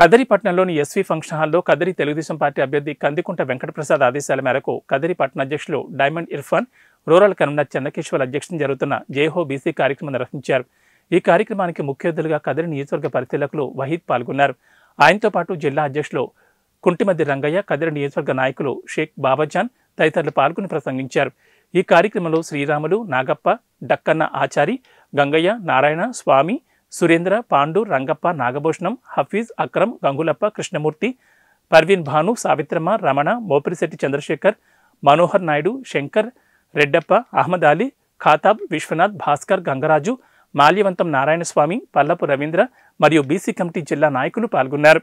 కదిరిపట్నంలోని SV function హాల్లో Kadiri Telugu Desam party అభ్యర్థి కందికుంట వెంకటప్రసాద్ ఆదేశాల మేరకు కదిరి పట్టణ అధ్యక్షులు diamond Irfan, rural convener Chennakeshwar అధ్యక్షతన జరుగుతున్న జైహో బీసీ కార్యక్రమం నిర్వహించారు. ఈ కార్యక్రమానికి ముఖ్య అతిథులుగా కదిరి నియోజకవర్గ పరిశీలకులు వహీద్ పాల్గొన్నారు. ఆయనతో పాటు జిల్లా అధ్యక్షులు కుంటిమద్ది రంగయ్య, కదిరి నియోజకవర్గ నాయకులు షేక్ బాబాజాన్ తదితరులు పాల్గొని ప్రసంగించారు. ఈ కార్యక్రమంలో శ్రీరాములు, నాగప్ప, డక్కన్న ఆచారి, గంగయ్య, నారాయణ, స్వామి, సురేంద్ర, పాండు, రంగప్ప, నాగభూషణం, హఫీజ్, అక్రమ్, గంగులప్ప, కృష్ణమూర్తి, పర్వీన్ భాను, సావిత్రమ్మ, రమణ, మోపిరిశెట్టి చంద్రశేఖర్, మనోహర్ నాయుడు, శంకర్, రెడ్డప్ప, అహ్మద్ అలీ, ఖాతాబ్, విశ్వనాథ్, భాస్కర్, గంగరాజు, మాల్యవంతం నారాయణస్వామి, పల్లపు రవీంద్ర మరియు బీసీ కమిటీ జిల్లా నాయకులు పాల్గొన్నారు.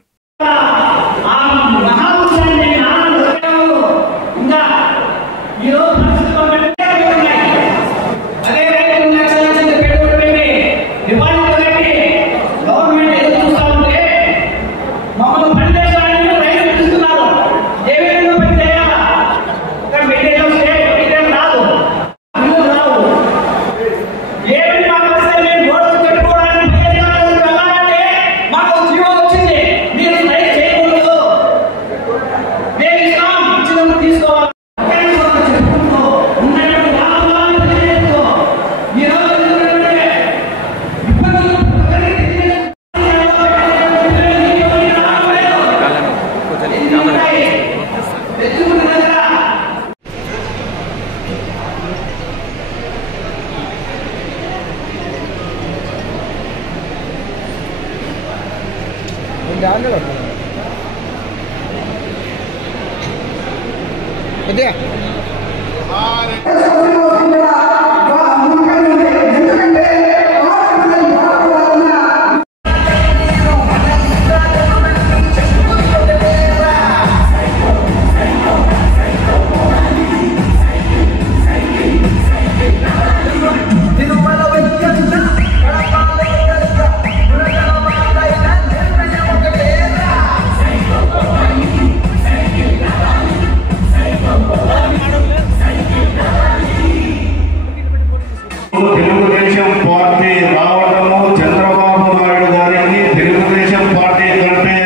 తెలుగుదేశం పార్టీ రావడము చంద్రబాబు నాయుడు గారికి తెలుగుదేశం పార్టీ కంటే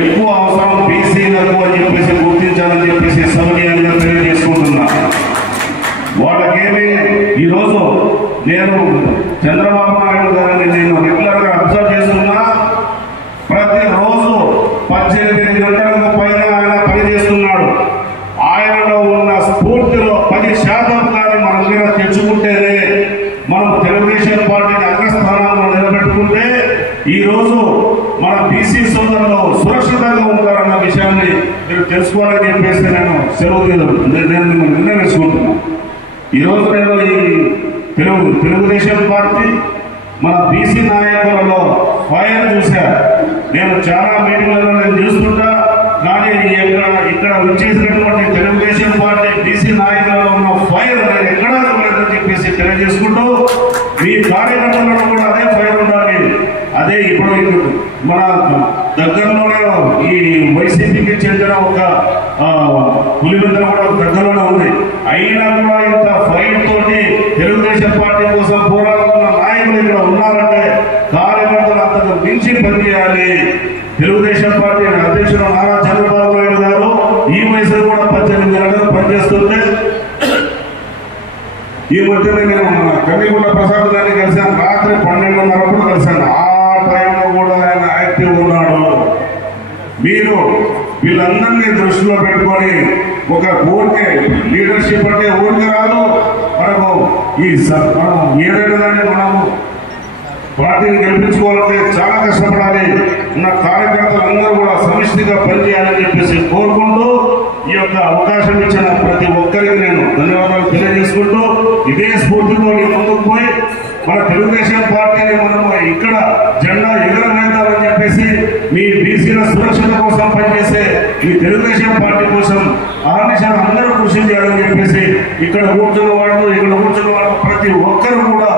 ఎక్కువ అవసరం బీసీలకు అని చెప్పేసి గుర్తించాలని చెప్పేసి సౌకర్యంగా తెలియజేసుకుంటున్నా. వాళ్ళకేమి ఈరోజు నేను చంద్రబాబు నాయుడు గారిని నేను రెగ్యులర్ గా అబ్జర్వ్ చేస్తున్నా. ప్రతిరోజు 18 గంటలకు పైన ఆయన పనిచేస్తున్నాడు. ఆయనలో ఉన్న స్ఫూర్తిలో 10% కానీ మన దగ్గర తెచ్చుకుంటేనే మనం తెలుగుదేశం పార్టీని అగ్రస్థానంలో నిలబెట్టుకుంటే ఈ రోజు మన బీసీ సోదరులు సురక్షితంగా ఉంటారన్న విషయాన్ని మీరు తెలుసుకోవాలని చెప్పేసి నేను నిర్ణయం వేసుకుంటున్నాను. ఈరోజు నేను ఈ తెలుగుదేశం పార్టీ మన బీసీ నాయకులలో ఫైర్ చూశా. నేను చాలా మీటింగ్లలో నేను చూస్తుంటా. కానీ ఇక్కడ వచ్చేసినటువంటి తెలుగుదేశం పార్టీ బీసీ నాయకులలో ఉన్న ఫైర్ నేను ఎక్కడా చూడలేదని చెప్పేసి తెలియజేసుకుంటూ మీ కార్యకర్తలను కూడా అదే ఫైర్ ఉండాలి. అదే ఇప్పుడు మన దగ్గరలోనే ఈ వైసీపీకి చెందిన ఒక పులివెందుల కూడా దగ్గరలోనే ఉంది. అయినా కూడా ఇంత ఫైర్ తోటి తెలుగుదేశం పార్టీ కోసం పోరాడుతున్న నాయకులు ఇక్కడ ఉన్నారంటే కార్యకర్తలు అంతకు మించి పనిచేయాలి. తెలుగుదేశం పార్టీ అధ్యక్షుడు నారా చంద్రబాబు నాయుడు గారు ఈ వయసులో కూడా 18 ఏళ్ళగా పనిచేస్తుంటే ఈ మధ్యనే నేను కందికుంట ప్రసాద్ గారిని కలిశాను. రాత్రి 12:30 కలిశాను. ఆ టైంలో కూడా ఆయన యాక్టివ్ ఉన్నాడు. మీరు వీళ్ళందరినీ దృష్టిలో పెట్టుకొని ఒక ఊరికే లీడర్షిప్ అంటే ఊరికే రాదు. మనం ఏదైనా కానీ మనము పార్టీని గెలిపించుకోవాలంటే చాలా కష్టపడాలి. ఉన్న కార్యకర్తలందరూ కూడా సమిష్టిగా పనిచేయాలని చెప్పేసి కోరుకుంటూ ఈ యొక్క అవకాశం ఇచ్చిన ప్రతి ఒక్కరికి నేను ధన్యవాదాలు తెలియజేసుకుంటూ ఇదే స్ఫూర్తితో ముందుకు పోయి మన తెలుగుదేశం పార్టీని మనం ఇక్కడ జెండా ఎగరవేద్దామని చెప్పేసి మీ బీసీల సురక్షత కోసం పనిచేసే ఈ తెలుగుదేశం పార్టీ కోసం ఆర్నిశాలు అందరూ కృషి చేయాలని చెప్పేసి ఇక్కడ కూర్చున్న వాళ్ళు ప్రతి ఒక్కరు కూడా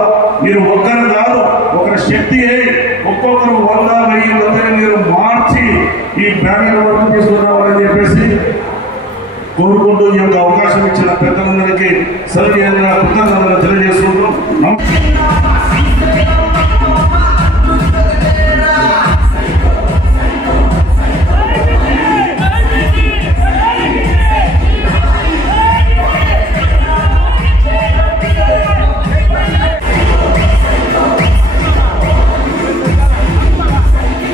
మీరు ఒక్కరు కాదు ఒకరి శక్తి అయి ఒక్కొక్కరు 100,000 మందిని మీరు మార్చి ఈ బ్యానర్ వరకు తీసుకురావాలని చెప్పేసి కోరుకుంటూ ఈ యొక్క అవకాశం ఇచ్చిన పెద్దలందరికీ సౌజన్యంగా కృతజ్ఞతలు తెలియజేస్తున్నారు.